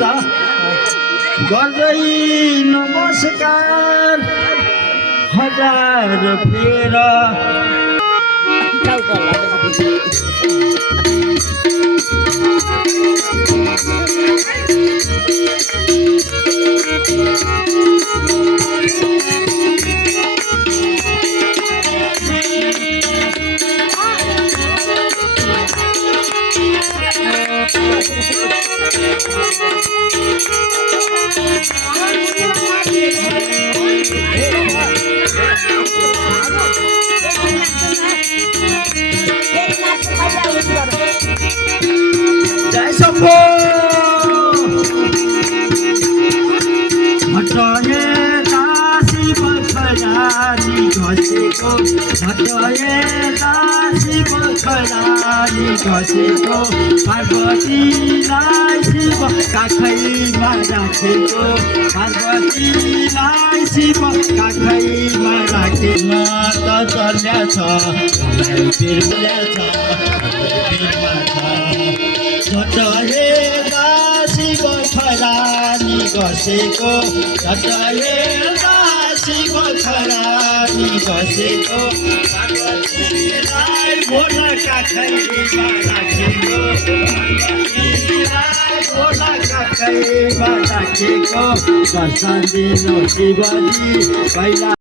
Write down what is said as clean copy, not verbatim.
त गर्दै नमस्कार हजार फेर जय शंभो हटए दासी बखरानी घसेको हटए दासी बखरानी घसेको पार्वतीलाई शिव काखैमा राखेको पार्वतीलाई शिव काखैमा राखेमा त चल्या छ बिर्ल्या छ हटए दासी बखरानी घसेको हटए दासी बखरानी घसेको पार्वतीलाई भोला काखैमा राखेको पार्वतीलाई भोला काखैमा राखेको दर्शन दिनु शिवजी पहिला